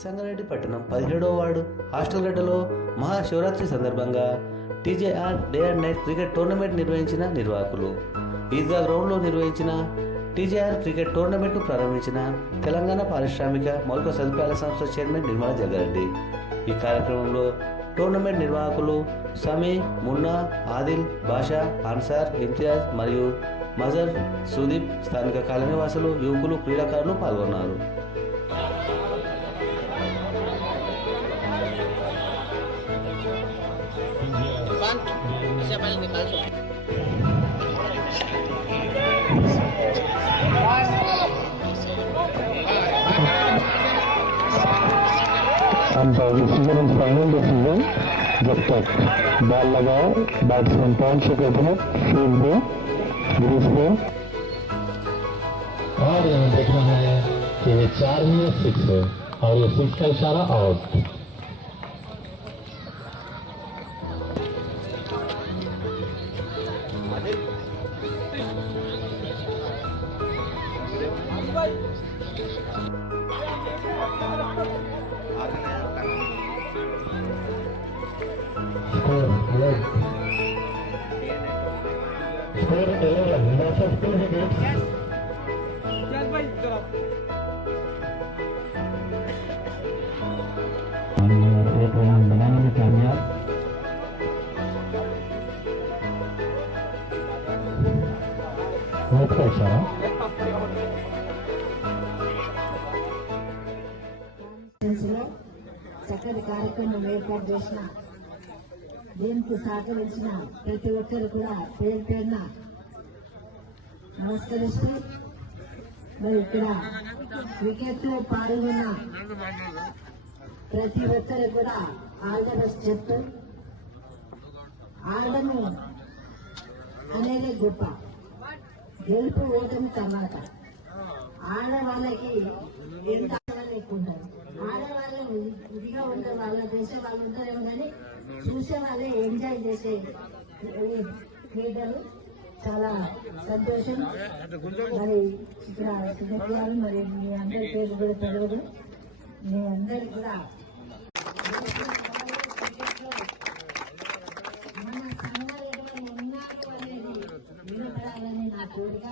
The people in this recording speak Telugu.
సంగారెడ్డి పట్టణం పదిహేడవ వార్డు హాస్టల్ గడ్డలో మహాశివరాత్రి సందర్భంగా TJR day and night cricket tournament నిర్వహించిన నిర్వాహకులు. ఈద్గా గ్రౌండ్లో నిర్వహించిన టీజేఆర్ క్రికెట్ టోర్నమెంట్ను ప్రారంభించిన తెలంగాణ పారిశ్రామిక మౌలిక సదుపాయాల సంస్థ చైర్మన్ నిర్మల జగారెడ్డి ఈ కార్యక్రమంలో టోర్నమెంట్ నిర్వాహకులు సమీ మున్నా ఆదిల్ బాషా అన్సార్ ఇమ్తియాజ్ మరియు మజర్ సుదీప్ స్థానిక కాలనీవాసులు యువకులు క్రీడాకారులు పాల్గొన్నారు. फाइनल डिसीज़न जब तक बॉल लगाओ बैट्समैन पहुँच चुके थे फ़ील्ड पे ग्रीस पे और यहाँ देखना है कि ये चार में सिक्स है और ये सिक्स का इशारा आउट बनाने में कामयाब बहुत का इशारा లో చక్కటి కార్యక్రమం ఏర్పాటు చేసిన దీనికి సహకరించిన ప్రతి ఒక్కరు కూడా పేరు పేరున మోస్తరిస్తూ మరి ఇక్కడ క్రికెట్లో పాల్గొన్న ప్రతి ఒక్కరు కూడా ఆల్ చెప్తూ ఆడము అనేది గొప్ప. గెలుపు ఓటమి తర్వాత ఆడవాళ్ళకి ఎంత ఎక్కుంటారు ఆడవాళ్ళు ఇదిగా ఉండే వాళ్ళ చేసే వాళ్ళు ఉంటారేమో కానీ చూసే వాళ్ళే ఎంజాయ్ చేసే ఈ క్రీడలు చాలా సంతోషం. మరి ఇక్కడ శుభకాలు మరి మీ అందరి పేరు కూడా తెలియదు. మీ అందరికి కూడా మన సంఘాలు ఎన్నాడు అనేది వినపడాలని నా కోరిక.